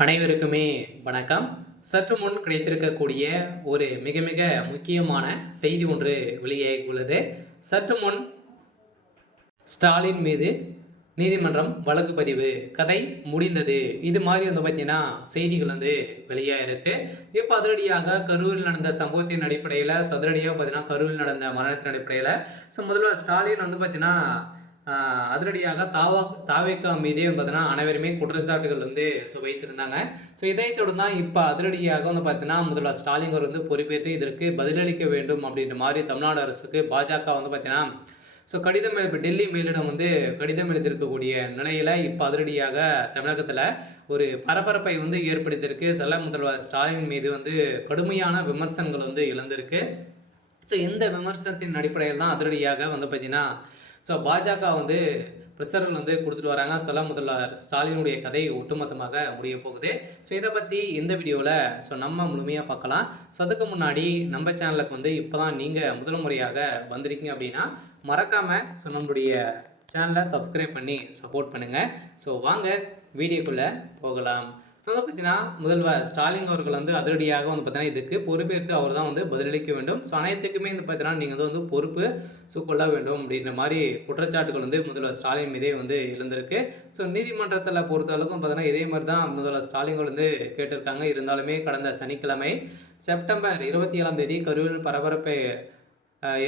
அனைவருக்குமே வணக்கம். சற்று முன் கிடைத்திருக்கக்கூடிய ஒரு மிக மிக முக்கியமான செய்தி ஒன்று வெளியாகியுள்ளது. சற்று முன் ஸ்டாலின் மீது நீதிமன்றம் வழக்கு பதிவு கதை முடிந்தது. இது மாதிரி பார்த்தீங்கன்னா செய்திகள் வெளியாகிருக்கு. இப்போ அதிரடியாக கரூரில் நடந்த சம்பவத்தின் அடிப்படையில் அதிரடியாக பார்த்தீங்கன்னா கரூரில் நடந்த மரணத்தின் அடிப்படையில் முதல்வர் ஸ்டாலின் பார்த்தீங்கன்னா அதிரடியாக தாவேக்கா மீதே பார்த்தீங்கன்னா அனைவருமே குற்றச்சாட்டுகள் வைத்திருந்தாங்க. இதைத் தொடர்ந்து தான் இப்போ அதிரடியாக பார்த்தீங்கன்னா முதல்வர் ஸ்டாலின் அவர் பொறுப்பேற்று இதற்கு பதிலளிக்க வேண்டும் அப்படின்ற மாதிரி தமிழ்நாடு அரசுக்கு பாஜக பார்த்தீங்கன்னா கடிதம் டெல்லி மேலிடம் கடிதம் எழுதியிருக்கக்கூடிய நிலையில் இப்போ அதிரடியாக தமிழகத்தில் ஒரு பரபரப்பை ஏற்படுத்தியிருக்கு. செல்ல முதல்வர் ஸ்டாலின் மீது கடுமையான விமர்சனங்கள் எழுந்திருக்கு. இந்த விமர்சனத்தின் அடிப்படையில் தான் அதிரடியாக பார்த்தீங்கன்னா பாஜக பிரச்சனைகள் கொடுத்துட்டு வராங்க. சொல்ல முதல்வர் ஸ்டாலினுடைய கதை ஒட்டுமொத்தமாக முடிய போகுது. இதை பற்றி இந்த வீடியோவில் நம்ம முழுமையாக பார்க்கலாம். அதுக்கு முன்னாடி நம்ம சேனலுக்கு இப்போ தான் நீங்கள் முதல் முறையாக வந்திருக்கீங்க அப்படின்னா மறக்காமல் நம்மளுடைய சேனலை சப்ஸ்கிரைப் பண்ணி சப்போர்ட் பண்ணுங்கள். வாங்க வீடியோக்குள்ளே போகலாம். அதை பார்த்தீங்கன்னா முதல்வர் ஸ்டாலின் அவர்கள் அதிரடியாக பார்த்தீங்கன்னா இதுக்கு பொறுப்பேற்று அவர் தான் பதிலளிக்க வேண்டும். அனைத்துக்குமே பார்த்தீங்கன்னா நீங்கள் பொறுப்பு கொள்ள வேண்டும் அப்படின்ற மாதிரி குற்றச்சாட்டுகள் முதல்வர் ஸ்டாலின் மீதே எழுந்திருக்கு. நீதிமன்றத்தில் பொறுத்தளவுக்கும் பார்த்தீங்கன்னா இதே மாதிரி தான் முதல்வர் ஸ்டாலின் கேட்டிருக்காங்க. இருந்தாலுமே கடந்த சனிக்கிழமை செப்டம்பர் 27ஆம் தேதி கரூரில் பரபரப்பை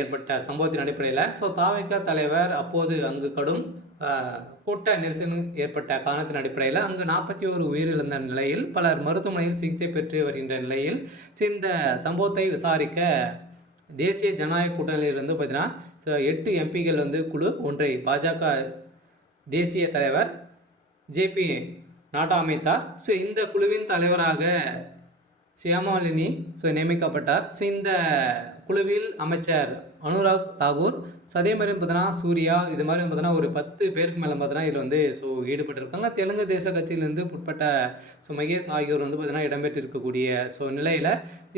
ஏற்பட்ட சம்பவத்தின் அடிப்படையில் தாவேகா தலைவர் அப்போது அங்கு கடும் கூட்ட நெரிசல் ஏற்பட்ட காரணத்தின் அடிப்படையில் அங்கு 41 உயிரிழந்த நிலையில் பலர் மருத்துவமனையில் சிகிச்சை பெற்று வருகின்ற நிலையில் இந்த சம்பவத்தை விசாரிக்க தேசிய ஜனநாயக கூட்டணியிலிருந்து பார்த்தீங்கன்னா 8 எம்பிகள் குழு ஒன்றை பாஜக தேசிய தலைவர் ஜேபி நட்டா அமைத்தார். இந்த குழுவின் தலைவராக சியாமாலினி நியமிக்கப்பட்டார். இந்த குழுவில் அமைச்சர் அனுராக் தாக்கூர், அதே மாதிரி பார்த்தீங்கன்னா சூர்யா, இது மாதிரி பார்த்தீங்கன்னா ஒரு 10 பேருக்கு மேலே பார்த்தீங்கன்னா இதில் ஈடுபட்டிருக்காங்க. தெலுங்கு தேச கட்சியிலிருந்து உட்பட்ட மகேஷ் ஆகியோர் பார்த்தீங்கன்னா இடம்பெற்றிருக்கக்கூடிய நிலையில்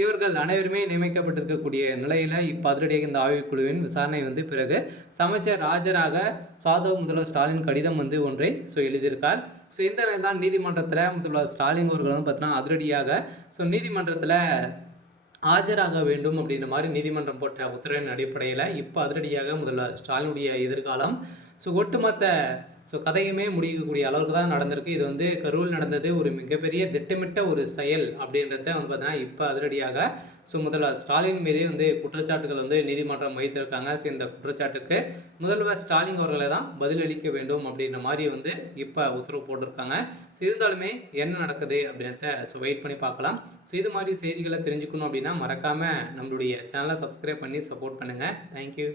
இவர்கள் அனைவருமே நியமிக்கப்பட்டிருக்கக்கூடிய நிலையில் இப்போ அதிரடியாக இந்த ஆய்வுக்குழுவின் விசாரணை பிறகு அமைச்சர் ராஜராக சாதவ் முதல்வர் ஸ்டாலின் கடிதம் ஒன்றை எழுதியிருக்கார். இந்த நிலை தான் நீதிமன்றத்தில் முதல்வர் ஸ்டாலின் அவர்கள் பார்த்தீங்கன்னா அதிரடியாக நீதிமன்றத்தில் ஆஜராக வேண்டும் அப்படின்ற மாதிரி நீதிமன்றம் போட்ட உத்தரவின் அடிப்படையில் இப்போ அதிரடியாக முதல்வர் ஸ்டாலினுடைய எதிர்காலம் ஒட்டுமொத்த கதையுமே முடிக்கக்கூடிய அளவுக்கு தான் நடந்திருக்கு. இது கரூரில் நடந்தது ஒரு மிகப்பெரிய திட்டமிட்ட ஒரு செயல் அப்படின்றத பார்த்தீங்கன்னா இப்போ அதிரடியாக முதல்வர் ஸ்டாலின் மீதே குற்றச்சாட்டுகள் நீதிமன்றம் வைத்திருக்காங்க. இந்த குற்றச்சாட்டுக்கு முதல்வர் ஸ்டாலின் அவர்களை தான் பதிலளிக்க வேண்டும் அப்படின்ற மாதிரி இப்போ உத்தரவு போட்டிருக்காங்க. இருந்தாலுமே என்ன நடக்குது அப்படின்றத வெயிட் பண்ணி பார்க்கலாம். இது மாதிரி செய்திகளை தெரிஞ்சுக்கணும் அப்படின்னா மறக்காமல் நம்மளுடைய சேனலை சப்ஸ்கிரைப் பண்ணி சப்போர்ட் பண்ணுங்கள். தேங்க்யூ.